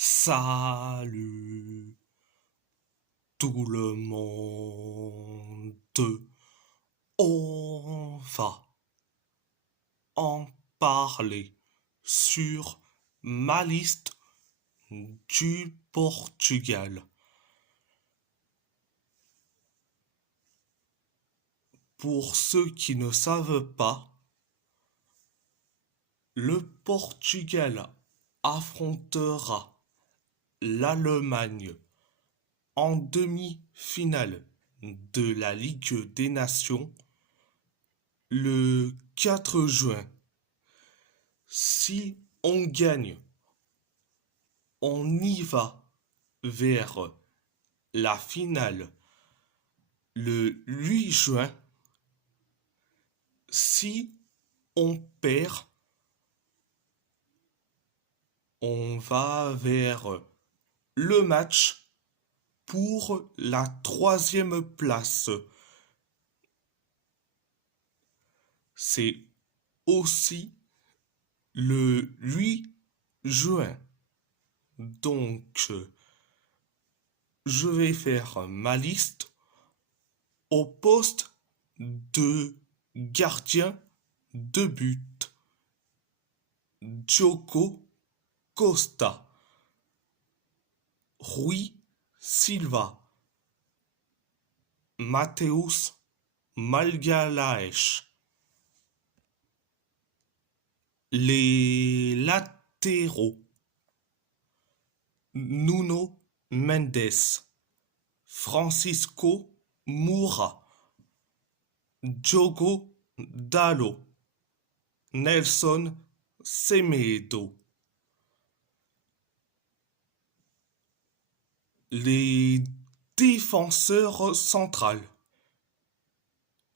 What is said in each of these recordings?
Salut tout le monde. On va en parler sur ma liste du Portugal. Pour ceux qui ne savent pas, le Portugal affrontera l'Allemagne en demi-finale de la Ligue des Nations le 4 juin. Si on gagne, on y va vers la finale le 8 juin. Si on perd, on va vers le match pour la troisième place. C'est aussi le 8 juin. Donc, je vais faire ma liste au poste de gardien de but. Diogo Costa, Rui Silva, Mateus Magalhaes. Les latéraux: Nuno Mendes, Francisco Moura, Diogo Dalot, Nelson Semedo. Les défenseurs centrales: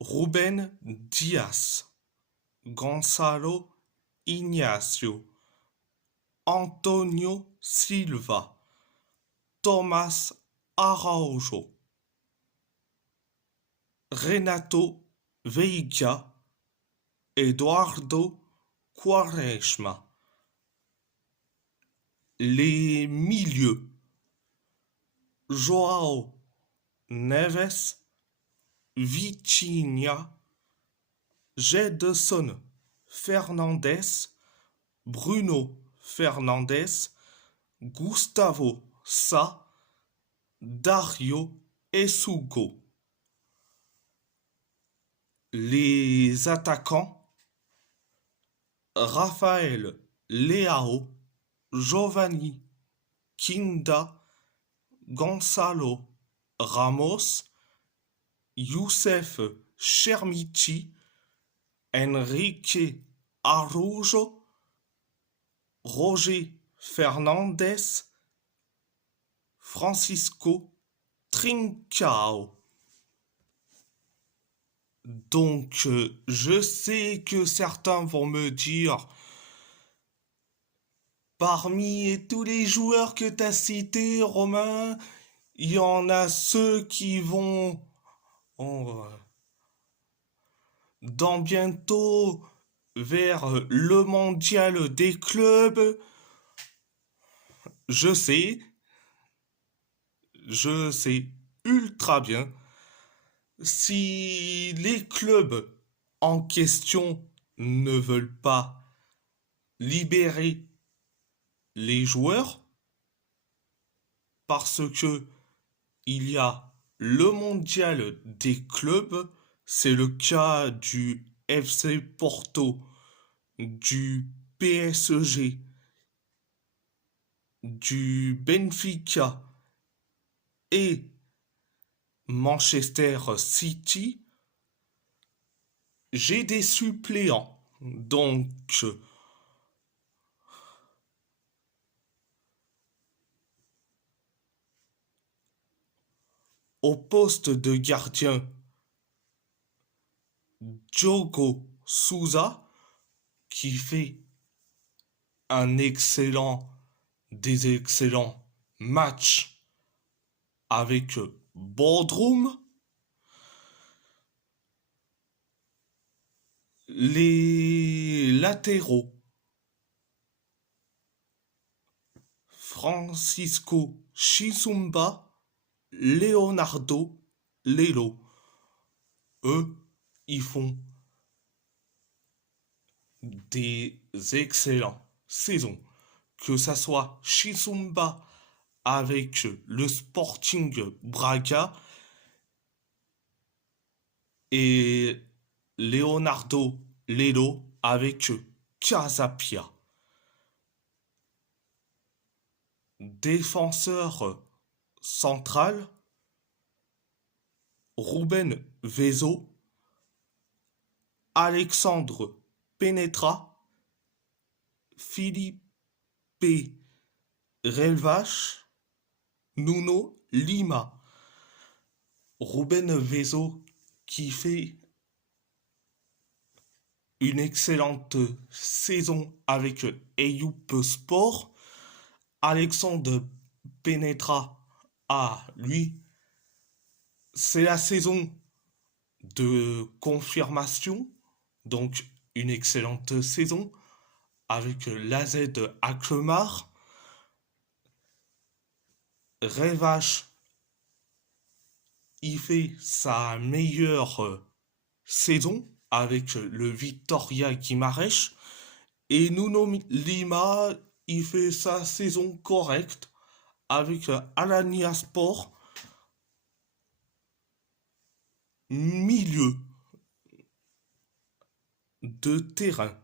Ruben Dias, Gonçalo Ignacio, Antonio Silva, Thomas Araujo, Renato Veiga, Eduardo Quaresma. Les milieux: João Neves, Vitinha, Gedson Fernandes, Bruno Fernandes, Gustavo Sa, Dario Essugo. Les attaquants: Rafael Leao, Giovanni Kinda, Gonçalo Ramos, Youssef Chermichi, Enrique Araujo, Roger Fernandes, Francisco Trincao. Donc, je sais que certains vont me dire, parmi tous les joueurs que tu as cités, Romain, il y en a ceux qui vont dans bientôt vers le mondial des clubs. Je sais, je sais ultra bien. Si les clubs en question ne veulent pas libérer les joueurs, parce que il y a le mondial des clubs, c'est le cas du FC Porto, du PSG, du Benfica et Manchester City. J'ai des suppléants. Donc, au poste de gardien, Diogo Souza, qui fait des excellents matchs avec Bodrum. Les latéraux: Francisco Chisumba, Leonardo Lelo. Eux, ils font des excellentes saisons. Que ça soit Chisumba avec le Sporting Braga et Leonardo Lelo avec Casapia. Défenseur central, Ruben Vezo, Alexandre Penetra, Philippe Relvache, Nuno Lima. Ruben Vezo qui fait une excellente saison avec Eyup Sport. Alexandre Penetra, lui, c'est la saison de confirmation, donc une excellente saison avec l'AZ Alkmaar. Revache, il fait sa meilleure saison avec le Victoria Guimarães. Et Nuno Lima, il fait sa saison correcte avec Alanya Sport. Milieu de terrain,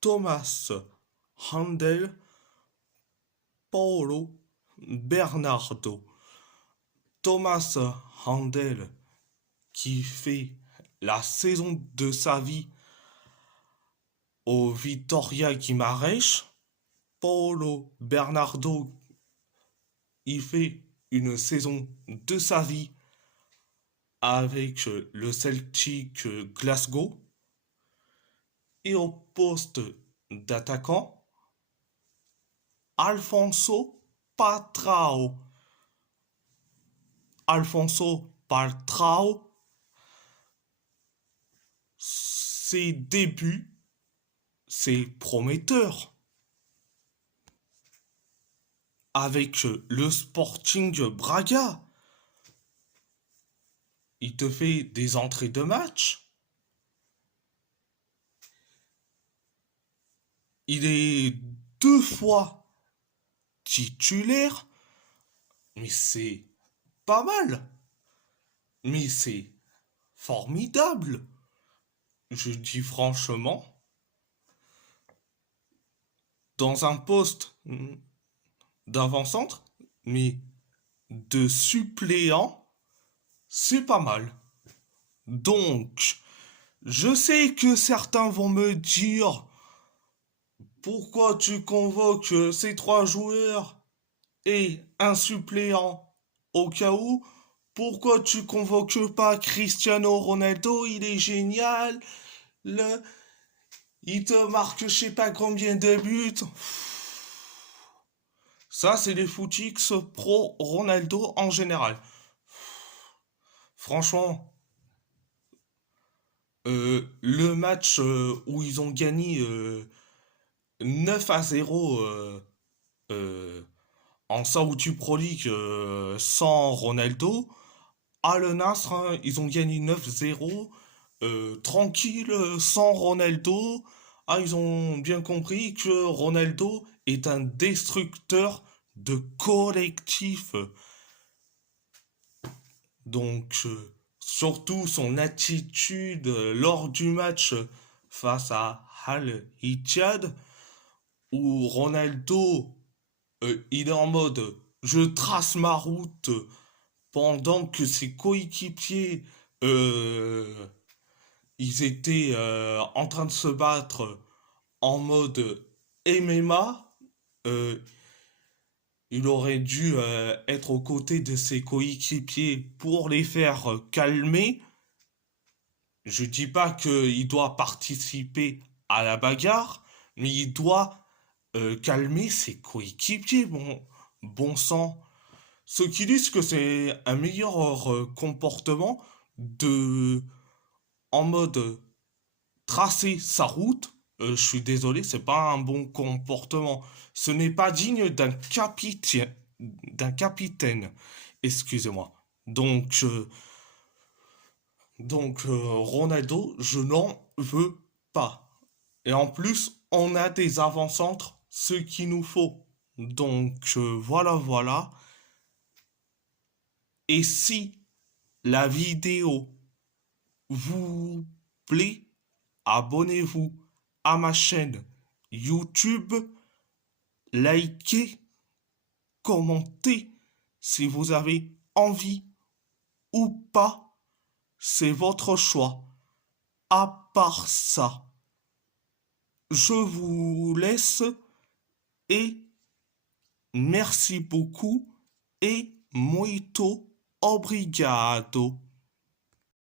Thomas Handel, Paulo Bernardo. Thomas Handel qui fait la saison de sa vie au Vitória Guimarães. Paulo Bernardo, il fait une saison de sa vie avec le Celtic Glasgow. Et au poste d'attaquant, Alfonso Patrao. Alfonso Patrao, ses débuts, c'est prometteur. Avec le Sporting Braga, il te fait des entrées de match. Il est 2 fois titulaire, mais c'est pas mal. Mais c'est formidable. Je dis franchement, dans un poste d'avant-centre, mais de suppléant, c'est pas mal. Donc, je sais que certains vont me dire, pourquoi tu convoques ces 3 joueurs et un suppléant au cas où? Pourquoi tu convoques pas Cristiano Ronaldo? Il est génial. Il te marque je sais pas combien de buts. Ça, c'est les footix pro Ronaldo en général. Franchement, le match où ils ont gagné 9-0 en Saudi Pro League sans Ronaldo, Al Nassr, hein, ils ont gagné 9-0 tranquille, sans Ronaldo. Ah, ils ont bien compris que Ronaldo est un destructeur de collectif. Donc, surtout son attitude lors du match face à Al Ittihad, où Ronaldo, il est en mode je trace ma route pendant que ses coéquipiers, ils étaient en train de se battre en mode MMA. euh, il aurait dû être aux côtés de ses coéquipiers pour les faire calmer. Je dis pas qu'il doit participer à la bagarre, mais il doit calmer ses coéquipiers. Bon sang. Ce qui disent que c'est un meilleur comportement de, en mode tracer sa route Je suis désolé, c'est pas un bon comportement. Ce n'est pas digne d'un capitaine. Excusez-moi. Donc, Ronaldo, je n'en veux pas. Et en plus, on a des avant-centres, ce qu'il nous faut. Donc, voilà, voilà. Et si la vidéo vous plaît, abonnez-vous à ma chaîne YouTube, likez, commentez si vous avez envie ou pas, c'est votre choix. À part ça, je vous laisse et merci beaucoup et muito obrigado.